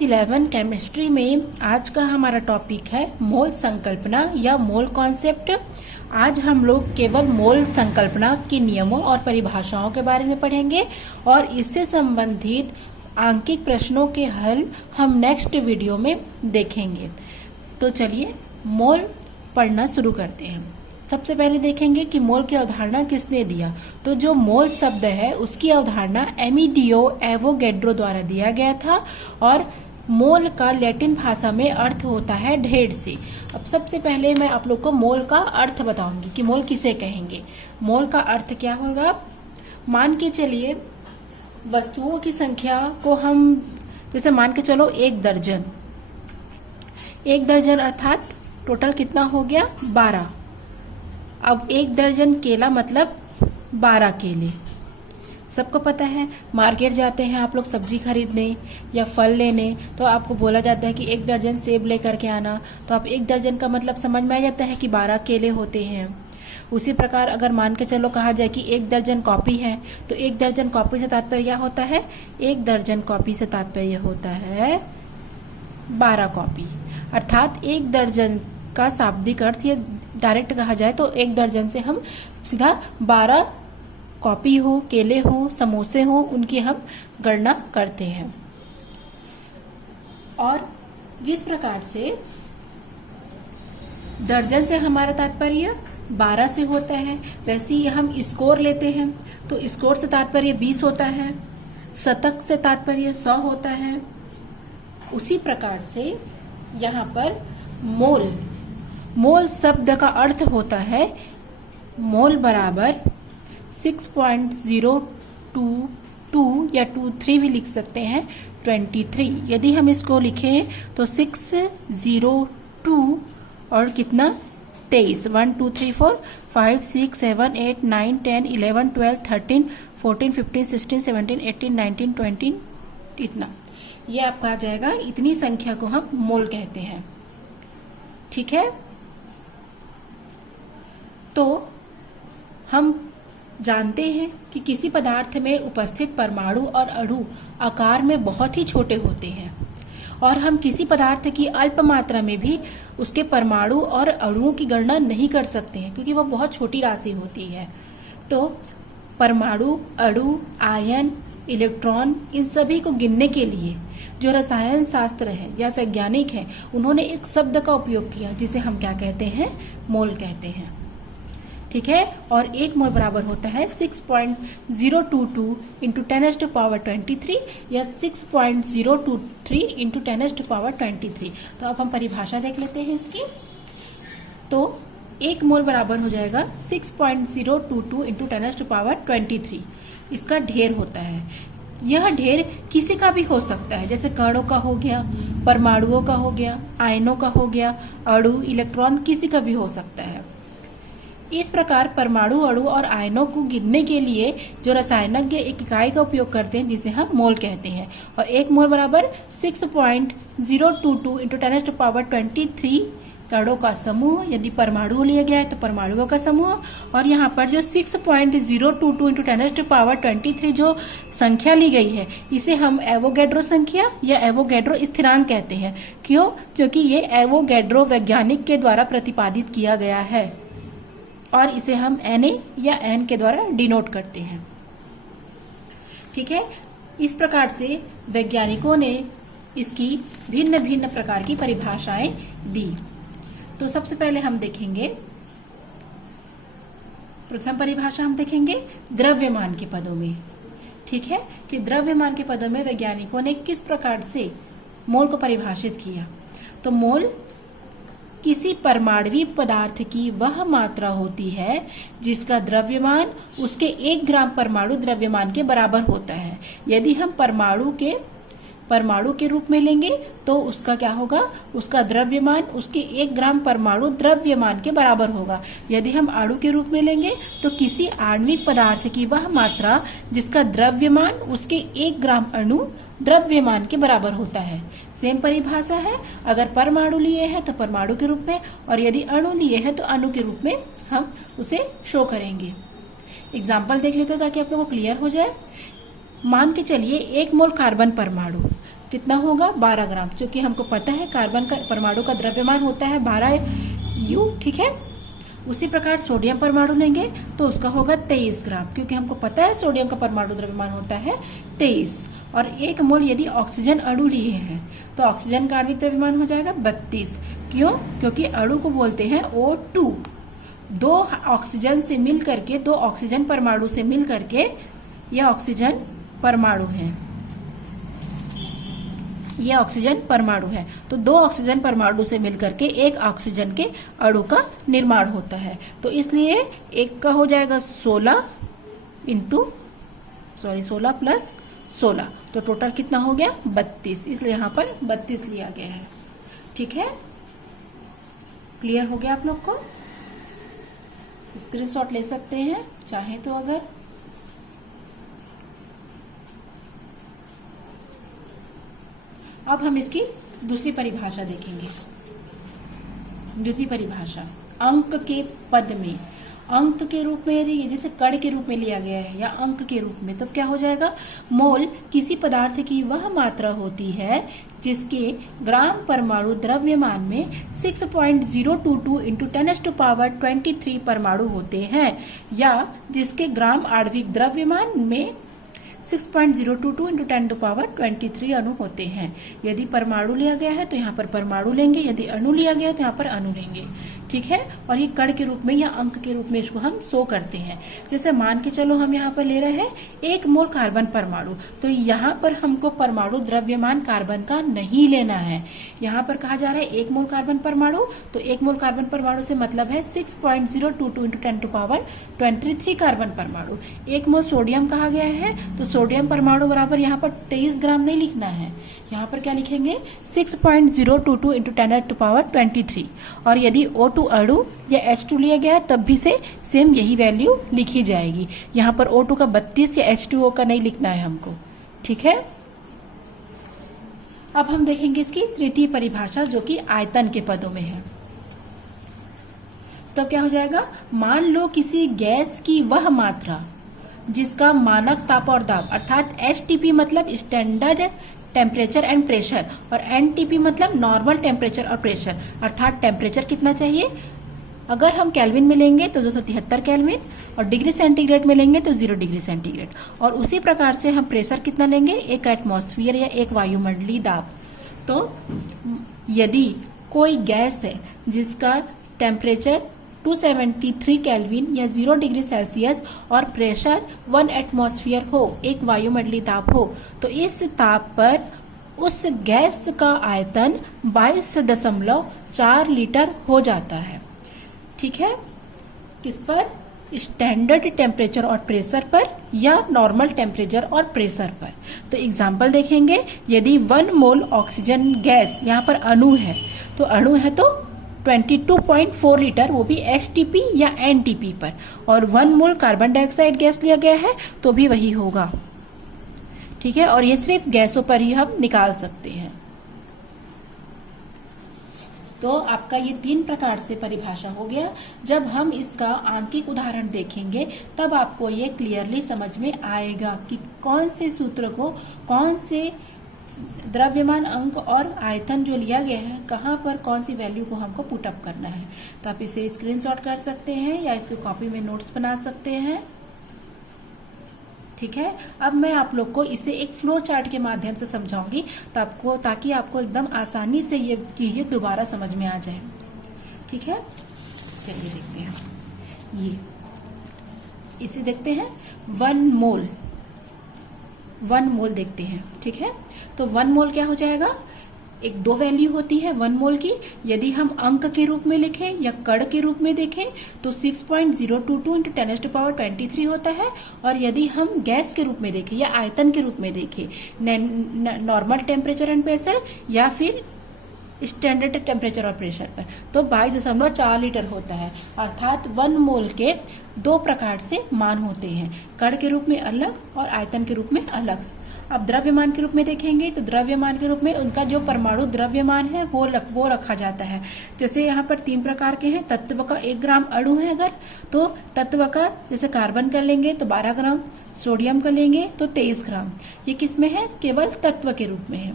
11 chemistry में आज का हमारा टॉपिक है मोल संकल्पना या मोल कॉन्सेप्ट। आज हम लोग केवल मोल संकल्पना के नियमों और परिभाषाओं के बारे में पढ़ेंगे और इससे संबंधित आंकिक प्रश्नों के हल हम नेक्स्ट वीडियो में देखेंगे। तो चलिए मोल पढ़ना शुरू करते हैं। सबसे पहले देखेंगे कि मोल की अवधारणा किसने दिया। तो जो मोल शब्द है उसकी अवधारणा एमिडियो एवोगैड्रो द्वारा दिया गया था और मोल का लैटिन भाषा में अर्थ होता है ढेर से। अब सबसे पहले मैं आप लोग को मोल का अर्थ बताऊंगी कि मोल किसे कहेंगे। मोल का अर्थ क्या होगा, मान के चलिए वस्तुओं की संख्या को हम जैसे मान के चलो एक दर्जन अर्थात टोटल कितना हो गया 12। अब एक दर्जन केला मतलब 12 केले। सबको पता है मार्केट जाते हैं आप लोग सब्जी खरीदने या फल लेने तो आपको बोला जाता है कि एक दर्जन सेब लेकर के आना। तो आप एक दर्जन का मतलब समझ में आ जाता है कि 12 केले होते हैं। उसी प्रकार अगर मान के चलो कहा जाए कि एक दर्जन कॉपी है तो एक दर्जन कॉपी से तात्पर्य क्या होता है, एक दर्जन कॉपी से तात्पर्य होता है 12 कॉपी। अर्थात एक दर्जन का शाब्दिक अर्थ ये डायरेक्ट कहा जाए तो एक दर्जन से हम सीधा 12 कॉपी हो, केले हो, समोसे हो, उनकी हम गणना करते हैं। और जिस प्रकार से दर्जन से हमारा तात्पर्य 12 से होता है वैसे ही हम स्कोर लेते हैं तो स्कोर से तात्पर्य 20 होता है, शतक से तात्पर्य 100 होता है। उसी प्रकार से यहाँ पर मोल शब्द का अर्थ होता है मोल बराबर 6.022 या 23 भी लिख सकते हैं 23। यदि हम इसको लिखें तो 602 और कितना 23, 1 2 3 4 5 6 7 8 9 10 11 12 13 14 15 16 17 18 19 20 इतना, ये आपका आ जाएगा। इतनी संख्या को हम मोल कहते हैं। ठीक है, तो हम जानते हैं कि किसी पदार्थ में उपस्थित परमाणु और अणु आकार में बहुत ही छोटे होते हैं और हम किसी पदार्थ की अल्प मात्रा में भी उसके परमाणु और अणुओं की गणना नहीं कर सकते हैं क्योंकि वह बहुत छोटी राशि होती है। तो परमाणु, अणु, आयन, इलेक्ट्रॉन, इन सभी को गिनने के लिए जो रसायन शास्त्र है या वैज्ञानिक है उन्होंने एक शब्द का उपयोग किया जिसे हम क्या कहते हैं, मोल कहते हैं। ठीक है, और एक मोल बराबर होता है 6.022 इंटू 10⁻23 या 6.023 इंटू 10⁻23। तो अब हम परिभाषा देख लेते हैं इसकी। तो एक मोल बराबर हो जाएगा 6.022 इंटू 10⁻23। इसका ढेर होता है। यह ढेर किसी का भी हो सकता है, जैसे कणों का हो गया, परमाणुओं का हो गया, आयनों का हो गया, अणु, इलेक्ट्रॉन, किसी का भी हो सकता है। इस प्रकार परमाणु, अणु और आयनों को गिनने के लिए जो रसायनज्ञ एक इकाई का उपयोग करते हैं जिसे हम मोल कहते हैं। और एक मोल बराबर 6.022 इंटू 10⁻23 कणों का समूह, यदि परमाणु लिया गया है तो परमाणुओं का समूह। और यहाँ पर जो 6.022 इंटू 10⁻23 जो संख्या ली गई है इसे हम एवोगैड्रो संख्या या एवोगैड्रो स्थिरांक कहते हैं। क्यों? क्योंकि ये एवोगैड्रो वैज्ञानिक के द्वारा प्रतिपादित किया गया है और इसे हम Na या n के द्वारा डिनोट करते हैं। ठीक है, इस प्रकार से वैज्ञानिकों ने इसकी भिन्न भिन्न प्रकार की परिभाषाएं दी। तो सबसे पहले हम देखेंगे, प्रथम परिभाषा हम देखेंगे द्रव्यमान के पदों में। ठीक है, कि द्रव्यमान के पदों में वैज्ञानिकों ने किस प्रकार से मोल को परिभाषित किया। तो मोल किसी परमाणुवीय पदार्थ की वह मात्रा होती है जिसका द्रव्यमान उसके 1 ग्राम परमाणु द्रव्यमान के बराबर होता है। यदि हम परमाणु के रूप में लेंगे तो उसका क्या होगा, उसका द्रव्यमान उसके 1 ग्राम परमाणु द्रव्यमान के बराबर होगा। यदि हम अणु के रूप में लेंगे तो किसी आणविक पदार्थ की वह मात्रा जिसका द्रव्यमान उसके 1 ग्राम अणु द्रव्यमान के बराबर होता है। सेम परिभाषा है, अगर परमाणु लिए हैं तो परमाणु के रूप में और यदि अणु लिए हैं तो अणु के रूप में हम उसे शो करेंगे। एग्जाम्पल देख लेते हैं ताकि आप लोगों को क्लियर हो जाए। मान के चलिए 1 मोल कार्बन परमाणु कितना होगा 12 ग्राम, क्योंकि हमको पता है कार्बन का परमाणु का द्रव्यमान होता है 12U, ठीक है। उसी प्रकार सोडियम परमाणु लेंगे तो उसका होगा 23 ग्राम, क्योंकि हमको पता है सोडियम का परमाणु द्रव्यमान होता है 23। और 1 मोल यदि ऑक्सीजन अणु लिए हैं तो ऑक्सीजन का आणविक द्रव्यमान हो जाएगा 32। क्यों? क्योंकि अणु को बोलते हैं O2। दो ऑक्सीजन से मिल करके, दो ऑक्सीजन परमाणु से मिल करके यह ऑक्सीजन परमाणु है, यह ऑक्सीजन परमाणु है। तो दो ऑक्सीजन परमाणु से मिलकर के एक ऑक्सीजन के अणु का निर्माण होता है। तो इसलिए एक का हो जाएगा 16 प्लस 16, तो टोटल कितना हो गया 32, इसलिए यहाँ पर 32 लिया गया है। ठीक है, क्लियर हो गया आप लोग को? स्क्रीनशॉट ले सकते हैं चाहे तो। अगर अब हम इसकी दूसरी परिभाषा देखेंगे। द्वितीय परिभाषा, अंक के पद में, अंक के रूप में यदि जैसे कण के रूप में लिया गया है या अंक के रूप में, तो क्या हो जाएगा? मोल किसी पदार्थ की वह मात्रा होती है जिसके ग्राम परमाणु द्रव्यमान में 6.022 इंटू 10⁻23 परमाणु होते हैं, या जिसके ग्राम आणविक द्रव्यमान में 6.022 इंटू 10⁻23 अणु होते हैं। यदि परमाणु लिया गया है तो यहाँ पर परमाणु लेंगे, यदि अणु लिया गया है तो यहाँ पर अणु लेंगे। ठीक है, और ये कण के रूप में या अंक के रूप में इसको हम शो करते हैं। जैसे मान के चलो हम यहाँ पर ले रहे हैं 1 मोल कार्बन परमाणु, तो यहाँ पर हमको परमाणु द्रव्यमान कार्बन का नहीं लेना है। यहाँ पर कहा जा रहा है 1 मोल कार्बन परमाणु, तो 1 मोल कार्बन परमाणु से मतलब है 6.022 इंटू 10⁻23 कार्बन परमाणु। 1 मोल सोडियम कहा गया है, तो सोडियम परमाणु बराबर यहाँ पर 23 ग्राम नहीं लिखना है, यहाँ पर क्या लिखेंगे 6.022 इंटू 10⁻23। और यदि O2 अणु या H2 लिया गया है तब भी से सेम यही वैल्यू लिखी जाएगी। यहाँ पर O2 का 32 या H2O का नहीं लिखना है हमको। ठीक है, अब हम देखेंगे इसकी तृतीय परिभाषा जो कि आयतन के पदों में है। तब क्या हो जाएगा? मान लो किसी गैस की वह मात्रा जिसका मानक ताप और दाब अर्थात STP मतलब स्टैंडर्ड टेम्परेचर एंड प्रेशर, और NTP मतलब नॉर्मल टेम्परेचर और प्रेशर, अर्थात टेम्परेचर कितना चाहिए? अगर हम केल्विन में लेंगे तो 273 केल्विन, और डिग्री सेंटीग्रेड में लेंगे तो 0 डिग्री सेंटीग्रेड। और उसी प्रकार से हम प्रेशर कितना लेंगे? 1 एटमॉस्फेयर या 1 वायुमंडलीय दाब। तो यदि कोई गैस है जिसका टेम्परेचर 273 केल्विन या 0 डिग्री सेल्सियस और प्रेशर 1 एटमॉस्फेयर हो, 1 वायुमंडलीय दाब हो, तो इस ताप पर उस गैस का आयतन 22.4 लीटर हो जाता है। ठीक है, किस पर? स्टैंडर्ड टेम्परेचर और प्रेशर पर या नॉर्मल टेम्परेचर और प्रेशर पर। तो एग्जाम्पल देखेंगे, यदि 1 मोल ऑक्सीजन गैस, यहाँ पर अणु है, तो अणु है तो 22.4 लीटर, वो भी STP या NTP पर, और 1 मोल कार्बन डाइऑक्साइड गैस लिया गया है तो भी वही होगा। ठीक है, और ये सिर्फ गैसों पर ही हम निकाल सकते हैं। तो आपका ये 3 प्रकार से परिभाषा हो गया। जब हम इसका आंकिक उदाहरण देखेंगे तब आपको ये क्लियरली समझ में आएगा कि कौन से सूत्र को, कौन से द्रव्यमान, अंक और आयतन जो लिया गया है, कहाँ पर कौन सी वैल्यू को हमको पुटअप करना है। तो आप इसे स्क्रीनशॉट कर सकते हैं या इसे कॉपी में नोट्स बना सकते हैं। ठीक है, अब मैं आप लोग को इसे एक फ्लो चार्ट के माध्यम से समझाऊंगी ताकि आपको एकदम आसानी से ये चीजें दोबारा समझ में आ जाए। ठीक है, चलिए देखते हैं। ये इसे देखते हैं 1 मोल देखते हैं। ठीक है, तो 1 मोल क्या हो जाएगा? एक 2 वैल्यू होती है 1 मोल की। यदि हम अंक के रूप में लिखें या कण के रूप में देखें तो 6.022 इंटू 10⁻23 होता है, और यदि हम गैस के रूप में देखें या आयतन के रूप में देखें, नॉर्मल टेम्परेचर एंड प्रेशर या फिर स्टैंडर्ड टेम्परेचर और प्रेशर पर, तो 22.4 लीटर होता है। अर्थात 1 मोल के 2 प्रकार से मान होते हैं, कण के रूप में अलग और आयतन के रूप में अलग। अब द्रव्यमान के रूप में देखेंगे तो द्रव्यमान के रूप में उनका जो परमाणु द्रव्यमान है वो रखा जाता है। जैसे यहाँ पर 3 प्रकार के हैं। तत्व का 1 ग्राम अणु है अगर, तो तत्व का जैसे कार्बन का लेंगे तो 12 ग्राम, सोडियम का लेंगे तो 23 ग्राम। ये किस में है? केवल तत्व के रूप में है।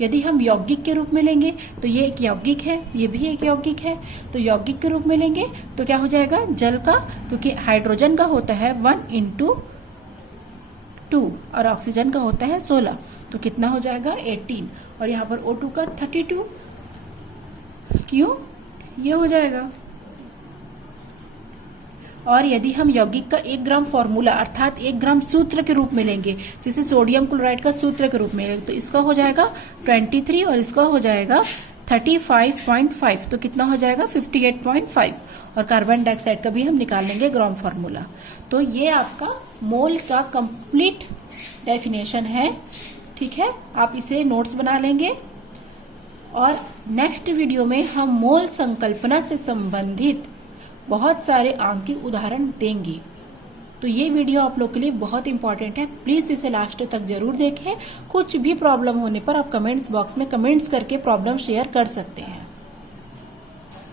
यदि हम यौगिक के रूप में लेंगे तो ये एक यौगिक है, ये भी एक यौगिक है, तो यौगिक के रूप में लेंगे तो क्या हो जाएगा, जल का, क्योंकि हाइड्रोजन का होता है 1 × 2 और ऑक्सीजन का होता है 16, तो कितना हो जाएगा 18, और यहाँ पर O2 का 32, क्यों, ये हो जाएगा। और यदि हम यौगिक का 1 ग्राम फॉर्मूला अर्थात 1 ग्राम सूत्र के रूप में लेंगे, जैसे सोडियम क्लोराइड का सूत्र के रूप में लेंगे, तो इसका हो जाएगा 23 और इसका हो जाएगा 35.5, तो कितना हो जाएगा 58.5, और कार्बन डाइऑक्साइड का भी हम निकाल लेंगे ग्राम फॉर्मूला। तो ये आपका मोल का कंप्लीट डेफिनेशन है, ठीक है, आप इसे नोट्स बना लेंगे। और नेक्स्ट वीडियो में हम मोल संकल्पना से संबंधित बहुत सारे आंकिक उदाहरण देंगे। तो ये वीडियो आप लोग के लिए बहुत इंपॉर्टेंट है, प्लीज इसे लास्ट तक जरूर देखें। कुछ भी प्रॉब्लम होने पर आप कमेंट्स बॉक्स में कमेंट्स करके प्रॉब्लम शेयर कर सकते हैं।